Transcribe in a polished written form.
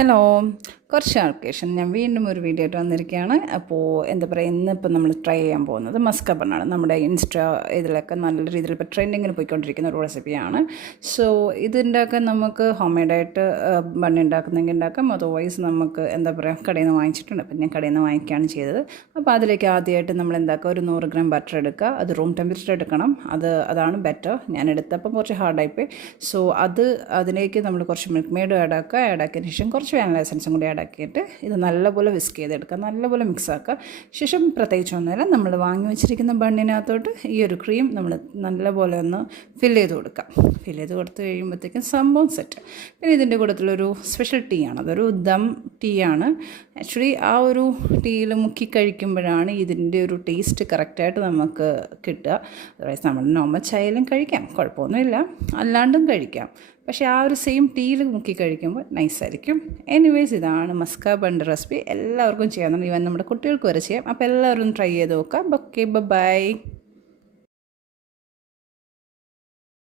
Hello, കുറച്ച് നാൾക്ക് ശേഷം ഞാൻ വീണ്ടും ഒരു വീഡിയോ ആയിട്ട് വന്നിരിക്കുകയാണ്. അപ്പോൾ എന്താ പറയുക, ഇന്നിപ്പോൾ നമ്മൾ ട്രൈ ചെയ്യാൻ പോകുന്നത് മസ്ക ബണ്ണാണ്. നമ്മുടെ ഇൻസ്റ്റാ ഇതിലൊക്കെ നല്ല രീതിയിൽ ഇപ്പോൾ ട്രെൻഡിങ്ങിന് പോയിക്കൊണ്ടിരിക്കുന്ന ഒരു റെസിപ്പിയാണ്. സോ ഇതുണ്ടാക്കാൻ നമുക്ക് ഹോം മെയ്ഡായിട്ട് ബണ്ണ് ഉണ്ടാക്കുന്നെങ്കിൽ ഉണ്ടാക്കാം. അതർവൈസ് നമുക്ക് എന്താ പറയുക കടയിൽ നിന്ന് വാങ്ങിച്ചിട്ടുണ്ട്. അപ്പം ഞാൻ കടയിൽ നിന്ന് വാങ്ങിക്കുകയാണ് ചെയ്തത്. അപ്പോൾ അതിലേക്ക് ആദ്യമായിട്ട് നമ്മൾ എന്താക്കുക, ഒരു 100 ഗ്രാം ബട്ടർ എടുക്കുക. അത് റൂം ടെമ്പറേച്ചർ എടുക്കണം. അതാണ് ബെറ്റർ. ഞാൻ എടുത്തപ്പോൾ കുറച്ച് ഹാർഡായിപ്പോയി. സോ അതിലേക്ക് നമ്മൾ കുറച്ച് മിൽക്ക് മെയ്ഡ് ആഡാക്കിയതിന് ശേഷം കുറച്ച് വാനില എസൻസും കൂടി ആക്കിയിട്ട് ഇത് നല്ലപോലെ വിസ്ക് ചെയ്തെടുക്കുക, നല്ലപോലെ മിക്സ് ആക്കുക. ശേഷം പ്രത്യേകിച്ചൊന്നുമില്ല, നമ്മൾ വാങ്ങി വെച്ചിരിക്കുന്ന ബണ്ണിനകത്തോട്ട് ഈ ഒരു ക്രീം നമ്മൾ നല്ലപോലെ ഒന്ന് ഫില്ല് ചെയ്ത് കൊടുക്കുക. ഫില്ല് ചെയ്ത് കൊടുത്ത് കഴിയുമ്പോഴത്തേക്കും സംഭവം സെറ്റ്. പിന്നെ ഇതിൻ്റെ കൂട്ടത്തിലൊരു സ്പെഷ്യൽ ടീ ആണ്, അതൊരു ദം ടീ ആണ്. ആക്ച്വലി ആ ഒരു ടീയിൽ മുക്കി കഴിക്കുമ്പോഴാണ് ഇതിൻ്റെ ഒരു ടേസ്റ്റ് കറക്റ്റായിട്ട് നമുക്ക് കിട്ടുക. അതർവൈസ് നമ്മൾ നോർമൽ ചായയിലും കഴിക്കാം, കുഴപ്പമൊന്നുമില്ല, അല്ലാണ്ടും കഴിക്കാം. പക്ഷേ ആ ഒരു സെയിം ടീയിൽ മുക്കി കഴിക്കുമ്പോൾ നൈസായിരിക്കും. എനിവേസ് ഇതാണ് മസ്ക ബണ്ണ് റെസിപ്പി. എല്ലാവർക്കും ചെയ്യാവുന്നതാണ്, ഈവൻ നമ്മുടെ കുട്ടികൾക്ക് വരെ ചെയ്യാം. അപ്പോൾ എല്ലാവരും ട്രൈ ചെയ്ത് നോക്കാം. Okay, by.